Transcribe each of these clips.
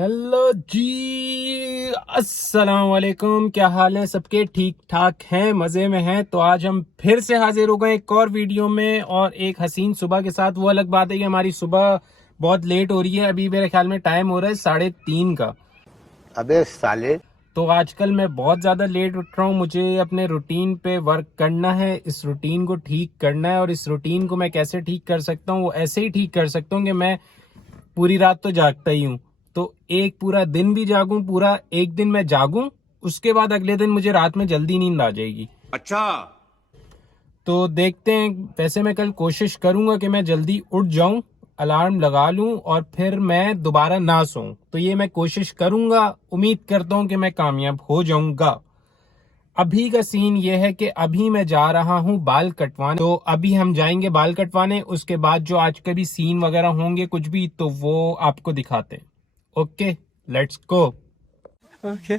Hello जी, अस्सलाम वालेकुम। क्या हाल है सबके? ठीक ठाक हैं, मज़े में हैं। तो आज हम फिर से हाजिर हो गए एक और वीडियो में और एक हसीन सुबह के साथ। वो अलग बात है कि हमारी सुबह बहुत लेट हो रही है। अभी मेरे ख्याल में टाइम हो रहा है 3:30 का। अबे साले, तो आजकल मैं बहुत ज़्यादा लेट उठ रहा हूँ। मुझे अपने रूटीन पे वर्क करना है, इस रूटीन को ठीक करना है। और इस रूटीन को मैं कैसे ठीक कर सकता हूँ? वो ऐसे ही ठीक कर सकता हूँ कि मैं पूरी रात तो जागता ही हूँ। तो एक पूरा दिन भी जागूं, पूरा एक दिन मैं जागूं, उसके बाद अगले दिन मुझे रात में जल्दी नींद आ जाएगी। अच्छा। तो देखते हैं। वैसे मैं कल कोशिश करूंगा कि मैं जल्दी उठ जाऊं, अलार्म लगा लूं और फिर मैं दोबारा ना सोऊं। तो ये मैं कोशिश करूंगा, उम्मीद करता हूं कि मैं कामयाब हो जाऊंगा। अभी का सीन ये है कि अभी मैं जा रहा हूँ बाल कटवाने। तो अभी हम जाएंगे बाल कटवाने, उसके बाद जो आज के भी सीन वगैरह होंगे कुछ भी, तो वो आपको दिखाते हैं। Okay, let's go. ओके।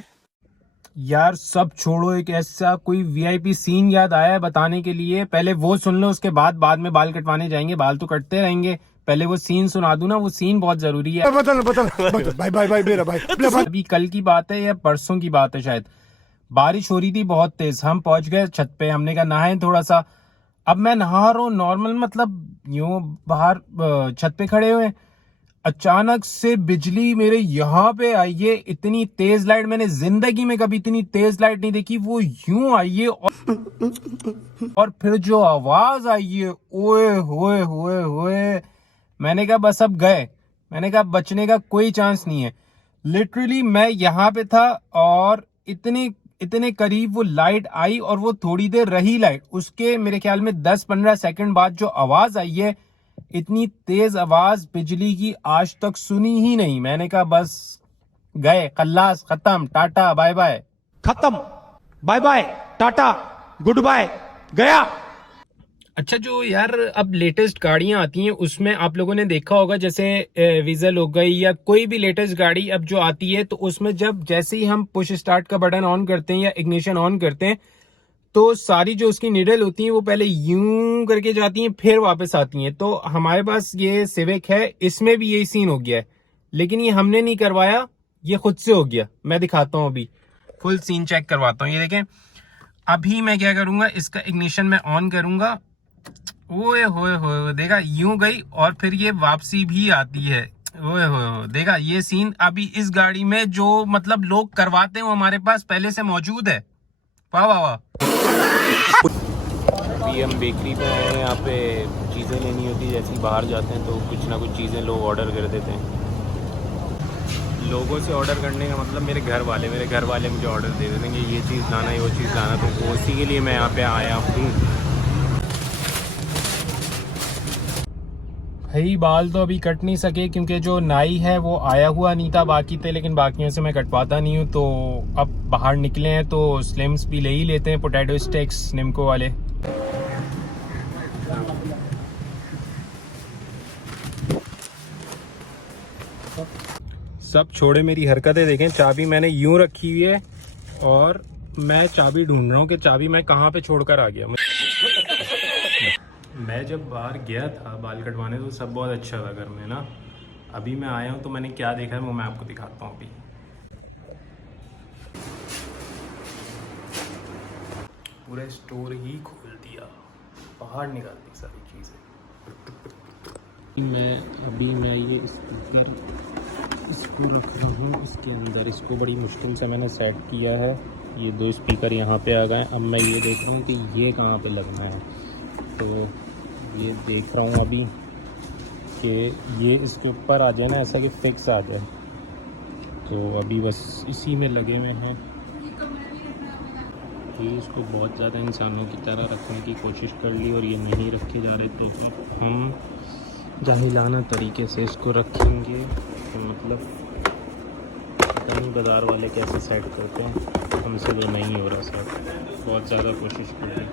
यार सब छोड़ो, एक ऐसा कोई वीआईपी सीन याद आया है बताने के लिए। पहले वो सुन लो, उसके बाद में बाल कटवाने जाएंगे। बाल तो कटते रहेंगे, पहले वो सीन सुना दूं ना। वो सीन बहुत जरूरी है। बता भाई भाई भाई मेरा भाई। अभी कल की बात है या परसों की बात है शायद। बारिश हो रही थी बहुत तेज। हम पहुंच गए छत पे, हमने कहा नहाएं थोड़ा सा। अब मैं नहा रहा हूँ नॉर्मल, मतलब यूं बाहर छत पे खड़े हुए। अचानक से बिजली मेरे यहाँ पे आई है। इतनी तेज लाइट मैंने जिंदगी में कभी इतनी तेज लाइट नहीं देखी। वो यूं आई है और फिर जो आवाज आई है, ओए होए होए होए। मैंने कहा बस अब गए। मैंने कहा बचने का कोई चांस नहीं है। लिटरली मैं यहाँ पे था और इतने इतने करीब वो लाइट आई और वो थोड़ी देर रही लाइट। उसके मेरे ख्याल में 10-15 सेकंड बाद जो आवाज आई है, इतनी तेज आवाज बिजली की आज तक सुनी ही नहीं। मैंने कहा बस गए, खल्लास, खत्म, टाटा बाय बाय। खत्म, bye bye, tata, goodbye, गया। अच्छा, जो यार अब लेटेस्ट गाड़ियां आती हैं उसमें आप लोगों ने देखा होगा, जैसे वीजल हो गई या कोई भी लेटेस्ट गाड़ी अब जो आती है, तो उसमें जब जैसे ही हम पुश स्टार्ट का बटन ऑन करते हैं या इग्निशन ऑन करते हैं, तो सारी जो उसकी निडल होती हैं वो पहले यूं करके जाती हैं, फिर वापस आती हैं। तो हमारे पास ये सिविक है, इसमें भी यही सीन हो गया है। लेकिन ये हमने नहीं करवाया, ये खुद से हो गया। मैं दिखाता हूँ, अभी फुल सीन चेक करवाता हूँ। ये देखें, अभी मैं क्या करूंगा, इसका इग्निशन मैं ऑन करूंगा। ओए होए होए, देखा यूं गई और फिर ये वापसी भी आती है। ओए होए, देखा ये सीन अभी इस गाड़ी में जो मतलब लोग करवाते हैं वो हमारे पास पहले से मौजूद है। वाह वाह वाह। अभी हम बेकरी पे आए हैं। यहाँ पे चीज़ें लेनी होती है, जैसे ही बाहर जाते हैं तो कुछ ना कुछ चीज़ें लोग ऑर्डर कर देते हैं। लोगों से ऑर्डर करने का मतलब मेरे घर वाले मुझे ऑर्डर दे देते हैं कि ये चीज़ लाना है, वो चीज़ लाना। तो उसी के लिए मैं यहाँ पे आया हूँ। भाई बाल तो अभी कट नहीं सके क्योंकि जो नाई है वो आया हुआ नहीं था, बाकी थे, लेकिन बाकियों से मैं कटवाता नहीं हूँ। तो अब बाहर निकले हैं तो स्लिम्स भी ले ही लेते हैं, पोटैटो स्टिक्स निम्को वाले। सब छोड़े मेरी हरकतें देखें। चाबी मैंने यूं रखी हुई है और मैं चाबी ढूंढ रहा हूँ कि चाबी मैं कहाँ पे छोड़कर आ गया। मैं जब बाहर गया था बाल कटवाने तो सब बहुत अच्छा था घर में ना। अभी मैं आया हूँ तो मैंने क्या देखा है वो मैं आपको दिखाता हूँ। अभी पूरा स्टोर ही खोल दिया, बाहर निकाल दी सारी चीज़ें। मैं ये स्पीकर इसको रख रहा हूँ इसके अंदर। इसको बड़ी मुश्किल से मैंने सेट किया है। ये 2 स्पीकर यहाँ पे आ गए। अब मैं ये देख रहा हूँ कि ये कहाँ पे लगना है। तो ये देख रहा हूँ अभी कि ये इसके ऊपर आ जाए ना, ऐसा कि फिक्स आ जाए। तो अभी बस इसी में लगे हुए हैं। ये इसको बहुत ज़्यादा इंसानों की तरह रखने की कोशिश कर ली और ये नहीं रखे जा रहे। तो हम जाहिलाना तरीके से इसको रखेंगे। तो मतलब पता नहीं बाज़ार वाले कैसे सेट करते हैं, हमसे तो नहीं हो रहा सेट। बहुत ज़्यादा कोशिश कर रहे।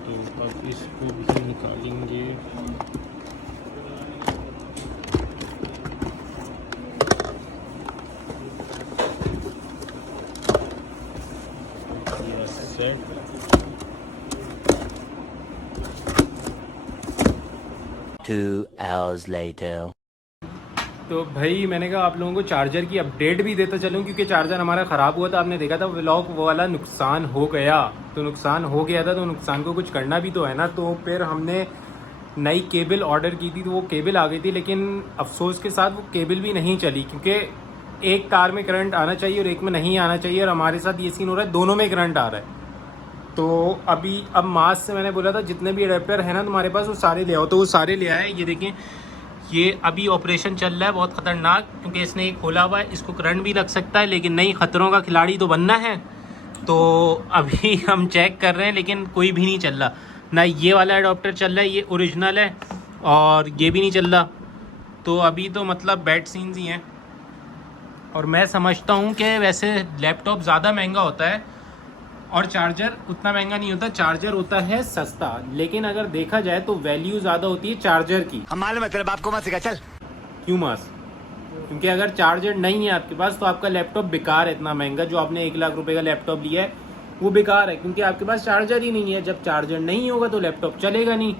तो अब इसको भी निकालेंगे। Set 2 hours later. तो भाई मैंने कहा आप लोगों को चार्जर की अपडेट भी देता चलूं, क्योंकि चार्जर हमारा ख़राब हुआ था, आपने देखा था व्लॉग, वो वाला नुकसान हो गया। तो नुकसान हो गया था तो नुकसान को कुछ करना भी तो है ना। तो फिर हमने नई केबल ऑर्डर की थी, तो वो केबल आ गई थी, लेकिन अफसोस के साथ वो केबल भी नहीं चली, क्योंकि एक तार में करंट आना चाहिए और एक में नहीं आना चाहिए, और हमारे साथ ये सीन हो रहा है दोनों में करंट आ रहा है। तो अब मास से मैंने बोला था जितने भी अडेप्टर है ना तुम्हारे पास वो सारे ले आओ, तो वो सारे ले आए। ये देखें, ये अभी ऑपरेशन चल रहा है बहुत ख़तरनाक, क्योंकि इसने ये खोला हुआ है, इसको करंट भी लग सकता है, लेकिन नहीं, ख़तरों का खिलाड़ी तो बनना है। तो अभी हम चेक कर रहे हैं, लेकिन कोई भी नहीं चल रहा ना। ये वाला अडोप्टर चल रहा है, ये ओरिजिनल है, और ये भी नहीं चल रहा। तो अभी तो मतलब बैड सीन्स ही हैं। और मैं समझता हूँ कि वैसे लैपटॉप ज़्यादा महंगा होता है और चार्जर उतना महंगा नहीं होता, चार्जर होता है सस्ता, लेकिन अगर देखा जाए तो वैल्यू ज़्यादा होती है चार्जर की। हम मालूम है तेरे बाप को मत सिखा, चल। क्यों मास? क्योंकि अगर चार्जर नहीं है आपके पास तो आपका लैपटॉप बेकार है। इतना महंगा जो आपने 1 लाख रुपए का लैपटॉप लिया है वो बेकार है, क्योंकि आपके पास चार्जर ही नहीं है। जब चार्जर नहीं होगा तो लैपटॉप चलेगा नहीं।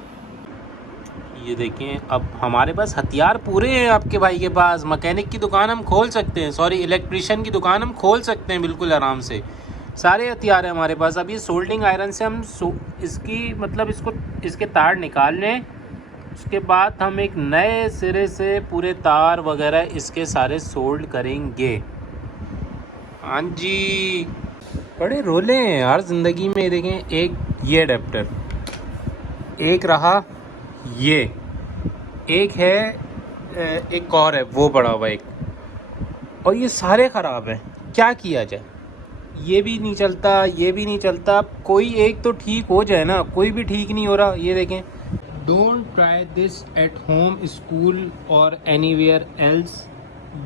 ये देखें, अब हमारे पास हथियार पूरे हैं। आपके भाई के पास मैकेनिक की दुकान हम खोल सकते हैं, सॉरी इलेक्ट्रिशियन की दुकान हम खोल सकते हैं बिल्कुल आराम से। सारे हथियार हैं हमारे पास। अब ये सोल्डिंग आयरन से हम इसकी मतलब इसके तार निकाल लें, उसके बाद हम एक नए सिरे से पूरे तार वगैरह इसके सारे सोल्ड करेंगे। हाँ जी, बड़े रोले हैं यार ज़िंदगी में। देखें, एक ये अडेप्टर, एक रहा ये, एक है, एक और है वो पड़ा हुआ एक, और ये सारे ख़राब हैं। क्या किया जाए? ये भी नहीं चलता, ये भी नहीं चलता। कोई एक तो ठीक हो जाए ना, कोई भी ठीक नहीं हो रहा। ये देखें, don't try this at home, school और एनीवेयर एल्स।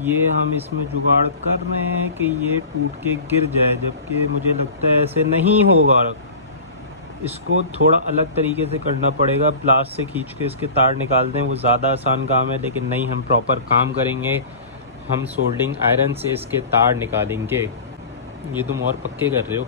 ये हम इसमें जुगाड़ कर रहे हैं कि ये टूट के गिर जाए, जबकि मुझे लगता है ऐसे नहीं होगा। इसको थोड़ा अलग तरीके से करना पड़ेगा, प्लास से खींच के इसके तार निकाल दें, वो ज़्यादा आसान काम है। लेकिन नहीं, हम प्रॉपर काम करेंगे, हम सोल्डिंग आयरन से इसके तार निकालेंगे। ये तुम और पक्के कर रहे हो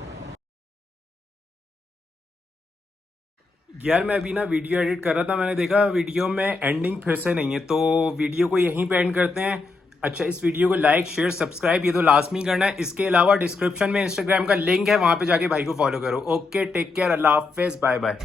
यार। मैं अभी ना वीडियो एडिट कर रहा था, मैंने देखा वीडियो में एंडिंग फिर से नहीं है, तो वीडियो को यहीं पे एंड करते हैं। अच्छा, इस वीडियो को लाइक, शेयर, सब्सक्राइब ये तो लाजमी करना है। इसके अलावा डिस्क्रिप्शन में इंस्टाग्राम का लिंक है, वहां पे जाके भाई को फॉलो करो। ओके, टेक केयर, अल्लाह हाफिज, बाय बाय।